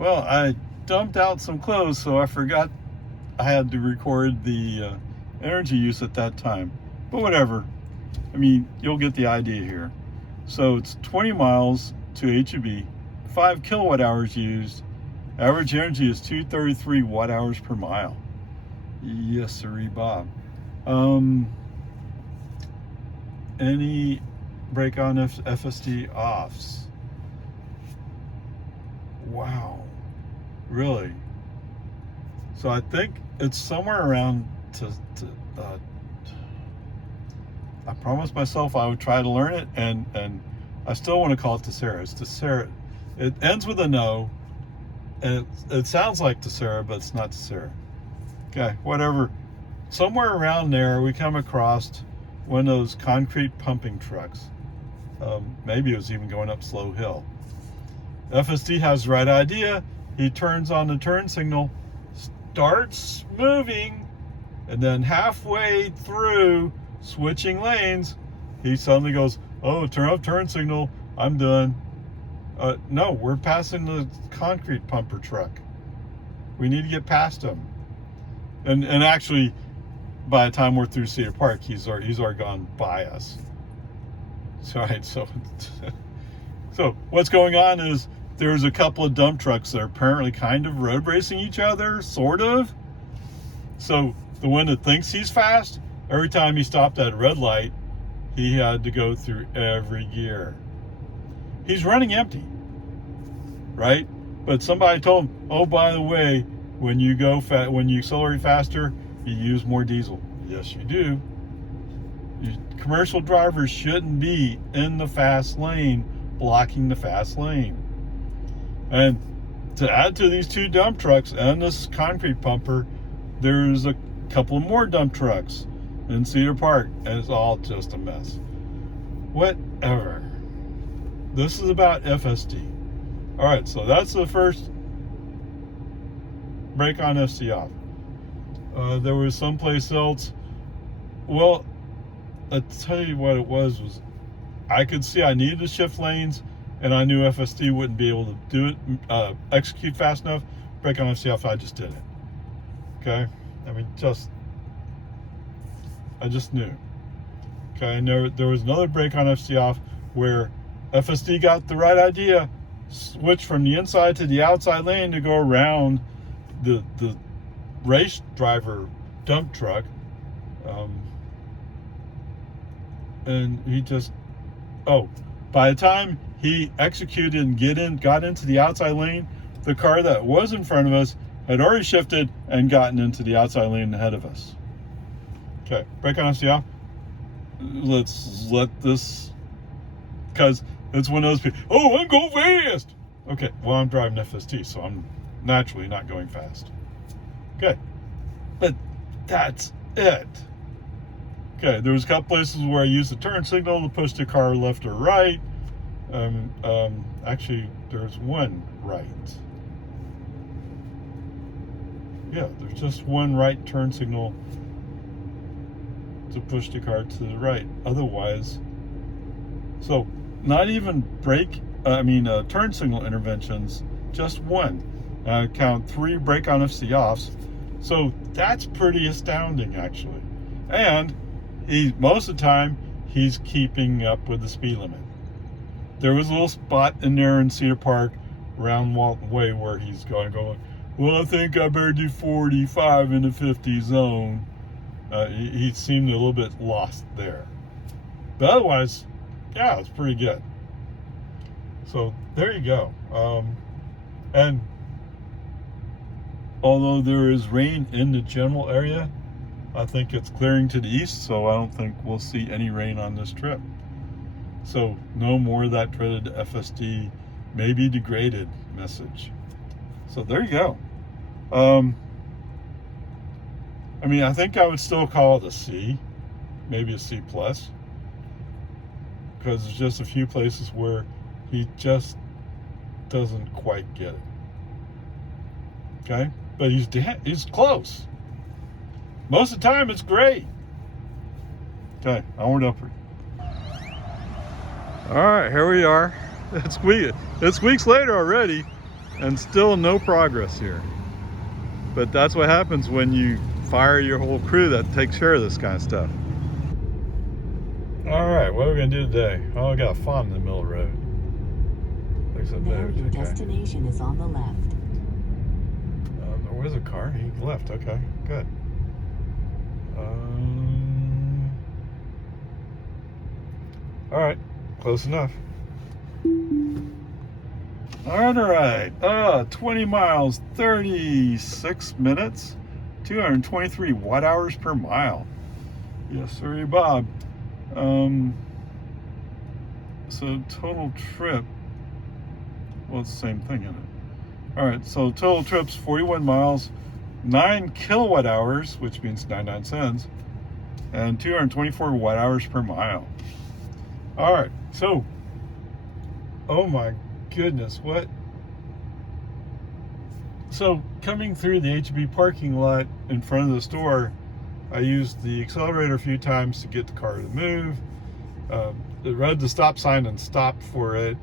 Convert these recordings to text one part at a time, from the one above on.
Well, I dumped out some clothes, so I forgot I had to record the energy use at that time. But whatever. I mean, you'll get the idea here. So it's 20 miles to HEB, 5 kilowatt hours used. Average energy is 233 watt hours per mile. Yes, sirree, Bob. Any break on FSD offs? Wow, really? So I think it's somewhere around I promised myself I would try to learn it, and I still want to call it Tessera. It's Tessera. It ends with a no, and it sounds like Tessera, but it's not Tessera. Okay, whatever. Somewhere around there, we come across one of those concrete pumping trucks. Maybe it was even going up Slow Hill. FSD has the right idea. He turns on the turn signal, starts moving, and then halfway through switching lanes, he suddenly goes, "Oh, turn off turn signal. I'm done." No, we're passing the concrete pumper truck. We need to get past him. And actually, by the time we're through Cedar Park, he's already gone by us. So, right, so what's going on is there's a couple of dump trucks that are apparently kind of road racing each other, sort of. So the one that thinks he's fast, every time he stopped at a red light, he had to go through every gear. He's running empty, right? But somebody told him, "Oh, by the way, when you accelerate faster, you use more diesel." Yes, you do. Commercial drivers shouldn't be in the fast lane, blocking the fast lane. And to add to these two dump trucks and this concrete pumper, there's a couple more dump trucks in Cedar Park, and it's all just a mess. Whatever. This is about FSD. All right, so that's the first break on FSD off. There was someplace else. Well, I'll tell you what it was I could see I needed to shift lanes, and I knew FSD wouldn't be able to do it, execute fast enough. Break on FSD off, I just did it. Okay? I mean, I just knew. Okay, and there was another break on FSD off where FSD got the right idea, switched from the inside to the outside lane to go around the race driver dump truck. And he just, by the time he executed and got into the outside lane, the car that was in front of us had already shifted and gotten into the outside lane ahead of us. Okay, break on FSD off. Let's let this, because it's one of those people, "Oh, I'm going fast." Okay, well, I'm driving FST, so I'm naturally not going fast. Okay, but that's it. Okay, there was a couple places where I used the turn signal to push the car left or right. Actually, there's one right. Yeah, there's just one right turn signal to push the car to the right. Otherwise, so not even turn signal interventions, just one. Count 3 break on FSD offs. So that's pretty astounding, actually. And most of the time, he's keeping up with the speed limit. There was a little spot in there in Cedar Park around Walton Way where he's going, "Well, I think I better do 45 in the 50 zone." He seemed a little bit lost there. But otherwise, yeah, it's pretty good. So there you go. And although there is rain in the general area, I think it's clearing to the east, so I don't think we'll see any rain on this trip. So no more of that dreaded FSD may be degraded message. So there you go. I think I would still call it a C, maybe a C+, because there's just a few places where he just doesn't quite get it. Okay, but he's close. Most of the time, it's great. Okay, onward upward. All right, here we are. It's weeks later already. and still no progress here. But that's what happens when you fire your whole crew that takes care of this kind of stuff. All right, what are we gonna do today? Oh, I got a fawn in the middle of the road. Now your destination is on the left. There was a car. He left. Okay, good. All right, close enough. All right. 20 miles, 36 minutes, 223 watt hours per mile. Yes, sir, Bob. So total trip, well, it's the same thing, isn't it? All right, so total trip's 41 miles, 9 kilowatt hours, which means 99 cents, and 224 watt hours per mile. All right, so, oh my goodness, what? So coming through the H-E-B parking lot in front of the store, I used the accelerator a few times to get the car to move. It read the stop sign and stopped for it,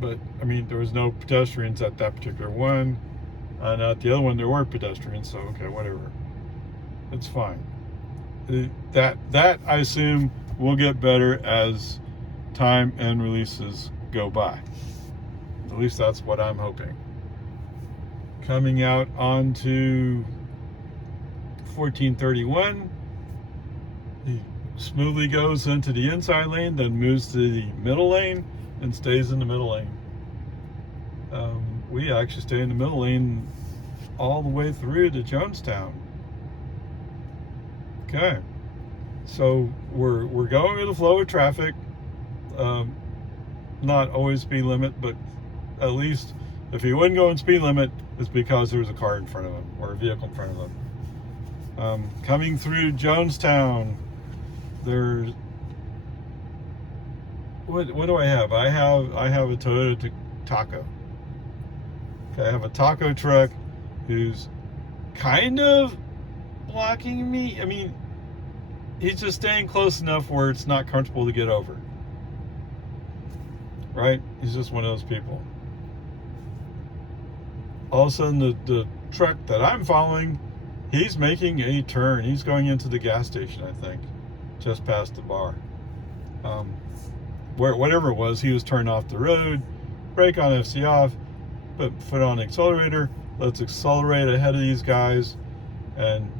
but I mean, there was no pedestrians at that particular one, and at the other one there were pedestrians, so okay, whatever, it's fine. That I assume will get better as time and releases go by. At least that's what I'm hoping. Coming out onto 1431, he smoothly goes into the inside lane, then moves to the middle lane and stays in the middle lane. We actually stay in the middle lane all the way through to Jonestown. Okay, so we're going with the flow of traffic. Not always speed limit, but at least if he wouldn't go in speed limit, it's because there was a car in front of him or a vehicle in front of him. Coming through Jonestown, there's what do I have? I have a Toyota Taco. Okay, I have a taco truck who's kind of blocking me. I mean, he's just staying close enough where it's not comfortable to get over. Right? He's just one of those people. All of a sudden, the truck that I'm following, he's making a turn. He's going into the gas station, I think, just past the bar. Whatever it was, he was turned off the road, brake on, FC off, put foot on the accelerator. Let's accelerate ahead of these guys, and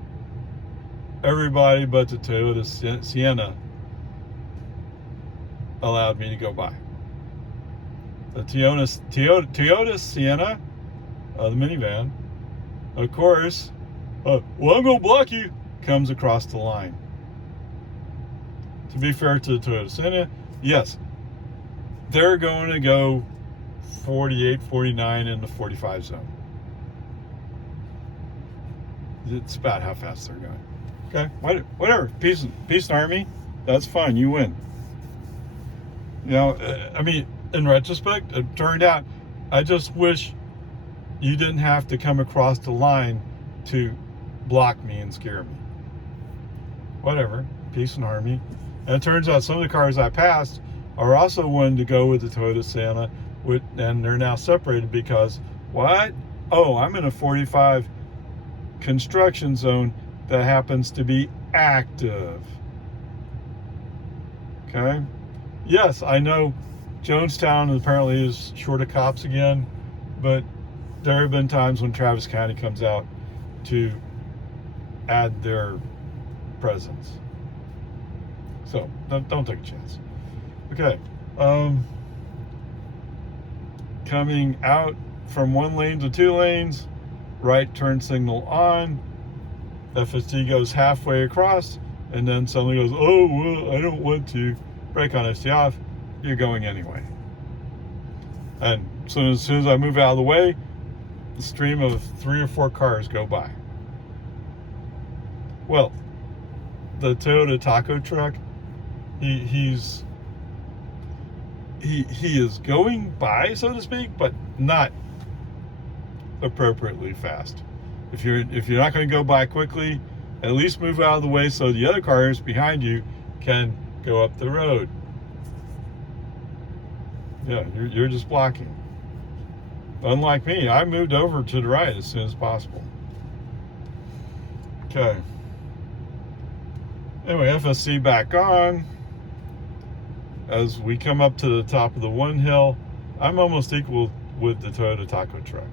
everybody but the Toyota Sienna allowed me to go by. The Toyota Sienna, the minivan, of course, well, I'm gonna block you, comes across the line. To be fair to the Toyota Sienna, yes, they're going to go 48, 49 in the 45 zone. It's about how fast they're going. Okay, whatever. Peace and army. That's fine. You win. You know, I mean, in retrospect, it turned out, I just wish you didn't have to come across the line to block me and scare me. Whatever. Peace and army. And it turns out some of the cars I passed are also wanting to go with the Toyota Sienna, and they're now separated because, what? Oh, I'm in a 45 construction zone that happens to be active. Okay? Yes, I know Jonestown apparently is short of cops again, but there have been times when Travis County comes out to add their presence. So don't take a chance. Okay. Coming out from one lane to two lanes, right turn signal on, FSD goes halfway across, and then suddenly goes, oh, well, I don't want to, brake on ST off, you're going anyway. And as soon as I move out of the way, the stream of 3 or 4 cars go by. Well, the Toyota Taco truck, he is going by, so to speak, but not appropriately fast. If you're not going to go by quickly, at least move out of the way so the other cars behind you can go up the road. Yeah, you're just blocking. Unlike me, I moved over to the right as soon as possible. Okay. Anyway, FSC back on. As we come up to the top of the one hill, I'm almost equal with the Toyota Taco truck.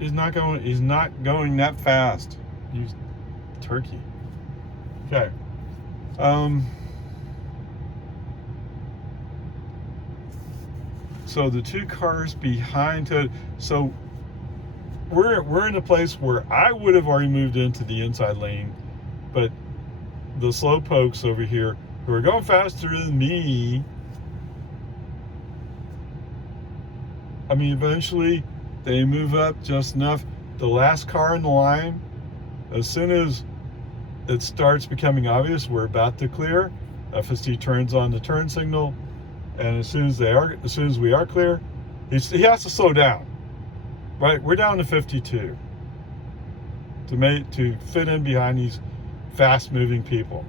He's not going that fast. He's turkey. Okay. So the two cars behind Toyota, so we're in a place where I would have already moved into the inside lane, but the slow pokes over here who are going faster than me, I mean, eventually they move up just enough. The last car in the line, as soon as it starts becoming obvious we're about to clear, FSD turns on the turn signal, and as soon as we are clear, he has to slow down. Right, we're down to 52 to fit in behind these fast-moving people.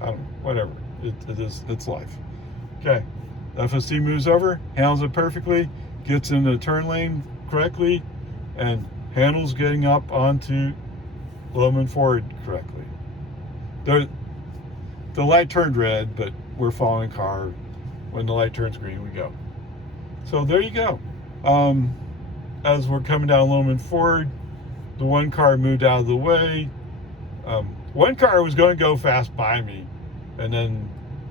I don't know, whatever. It's life. Okay, FSD moves over, handles it perfectly, gets in the turn lane correctly, and handles getting up onto Loman Ford correctly. The light turned red, but we're following car. When the light turns green, we go. So there you go. As we're coming down Loman Ford, the one car moved out of the way. One car was going to go fast by me, and then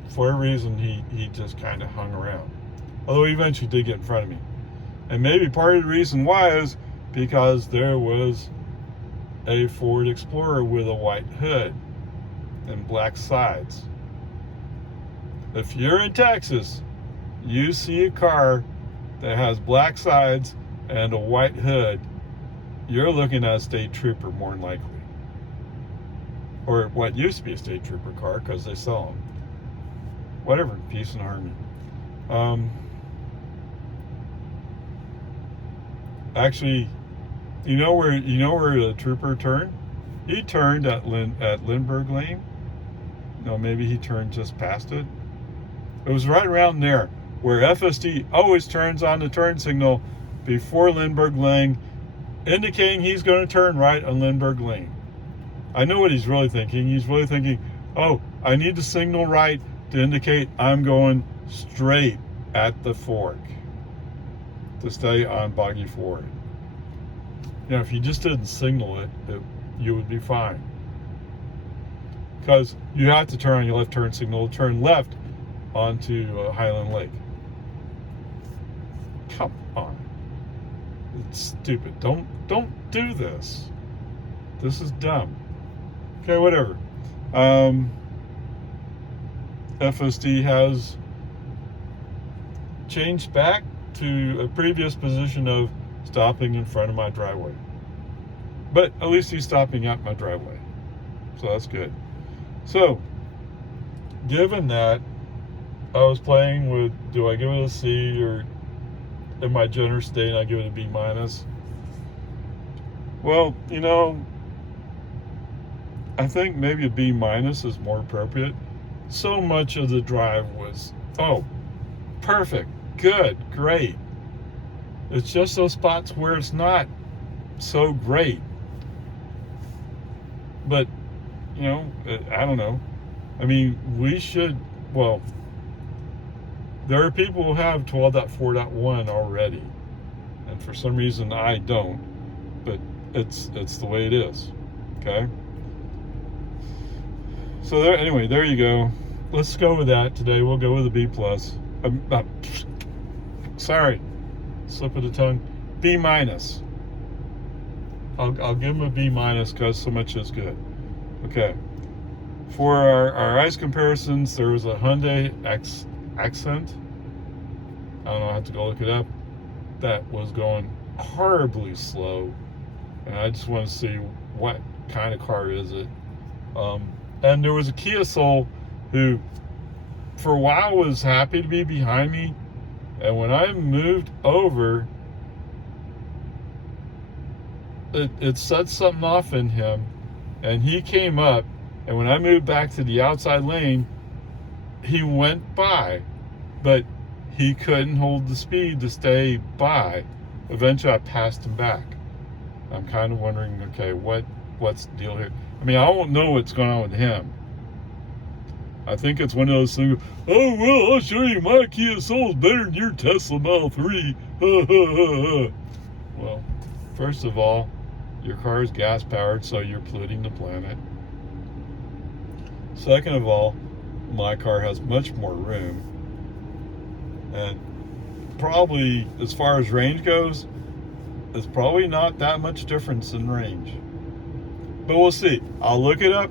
for a reason he just kind of hung around. Although he eventually did get in front of me. And maybe part of the reason why is because there was a Ford Explorer with a white hood and black sides. If you're in Texas, you see a car that has black sides and a white hood, you're looking at a state trooper more than likely. Or what used to be a state trooper car, because they sell them. Whatever, peace and harmony. Actually, you know where the trooper turned? He turned at Lindbergh Lane. No, maybe he turned just past it. It was right around there, where FSD always turns on the turn signal before Lindbergh Lane, indicating he's going to turn right on Lindbergh Lane. I know what he's really thinking. He's really thinking, oh, I need to signal right to indicate I'm going straight at the fork to stay on Boggy Ford. You know, if you just didn't signal it, you would be fine. Because you have to turn on your left turn signal, turn left onto Highland Lake. Come on. It's stupid. Don't do this. This is dumb. Okay, whatever. FSD has changed back to a previous position of stopping in front of my driveway. But at least he's stopping at my driveway. So that's good. So, given that, I was playing with, do I give it a C, or in my generous state, I give it a B minus? Well, you know, I think maybe a B minus is more appropriate. So much of the drive was, oh, perfect, good, great. It's just those spots where it's not so great. But, you know, I don't know. I mean, we should, well, there are people who have 12.4.1 already. And for some reason I don't. But it's the way it is. Okay? So anyway, there you go. Let's go with that today. We'll go with a B plus. Sorry, slip of the tongue. B minus. I'll give him a B minus because so much is good. Okay. For our ice comparisons, there was a Hyundai Accent. I don't know. I have to go look it up. That was going horribly slow, and I just want to see what kind of car is it. And there was a Kia Soul who, for a while, was happy to be behind me. And when I moved over, it set something off in him. And he came up. And when I moved back to the outside lane, he went by. But he couldn't hold the speed to stay by. Eventually I passed him back. I'm kind of wondering, okay, what's the deal here? I mean, I don't know what's going on with him. I think it's one of those things, oh, well, I'll show you my Kia Soul's better than your Tesla Model 3. Well, first of all, your car is gas powered, so you're polluting the planet. Second of all, my car has much more room. And probably, as far as range goes, it's probably not that much difference in range. But we'll see. I'll look it up.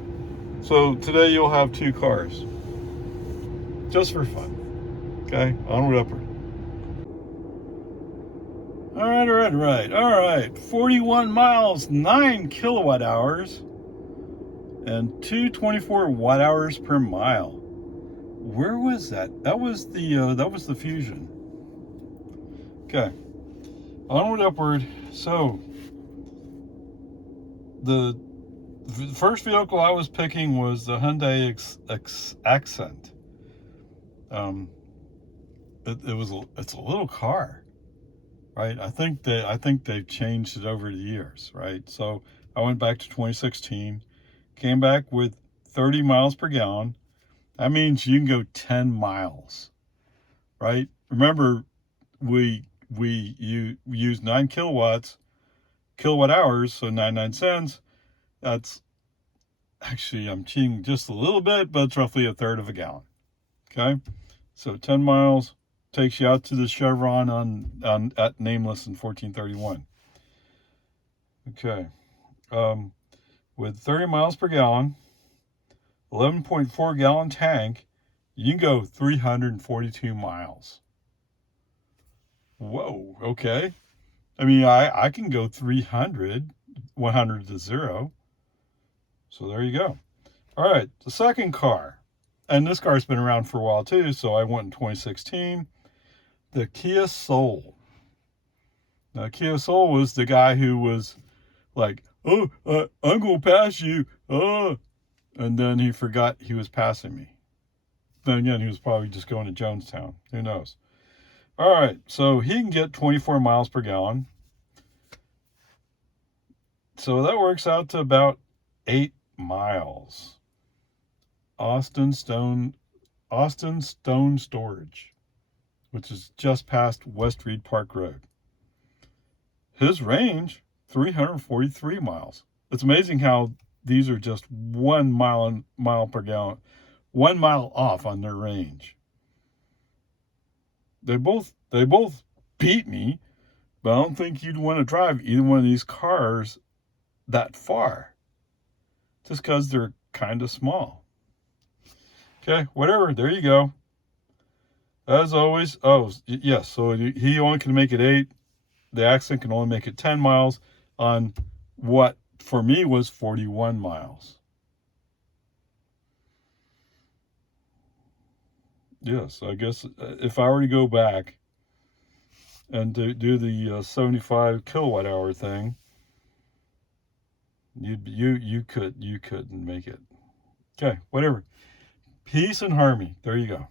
So today you'll have 2 cars. Just for fun. Okay? Onward, upward. All right. 41 miles, 9 kilowatt hours, and 224 watt hours per mile. Where was that? That was the Fusion. Okay. Onward, upward. So the first vehicle I was picking was the Hyundai Accent. It's a little car, right? I think they've changed it over the years, right? So I went back to 2016, came back with 30 miles per gallon. That means you can go 10 miles, right? Remember, we use 9 kilowatt hours, so 99 cents. That's actually, I'm cheating just a little bit, but it's roughly a third of a gallon. Okay, so 10 miles takes you out to the Chevron at Nameless in 1431. Okay, with 30 miles per gallon, 11.4 gallon tank, you can go 342 miles. Whoa, okay. I mean, I can go 300, 100 to 0. So there you go. All right, the second car. And this car's been around for a while too, so I went in 2016. The Kia Soul. Now, Kia Soul was the guy who was like, oh, I'm going to pass you. And then he forgot he was passing me. Then again, he was probably just going to Jonestown. Who knows? All right, so he can get 24 miles per gallon. So that works out to about 8 miles. Austin Stone Storage, which is just past West Reed Park Road. His range, 343 miles. It's amazing how these are just 1 mile per gallon, 1 mile off on their range. They both beat me, but I don't think you'd want to drive either one of these cars that far, just because they're kind of small. Okay, whatever. There you go. As always, yes, so he only can make it 8. The Accent can only make it 10 miles on what, for me, was 41 miles. Yes, I guess if I were to go back and do the 75 kilowatt hour thing, you couldn't make it. Okay, whatever. Peace and harmony. There you go.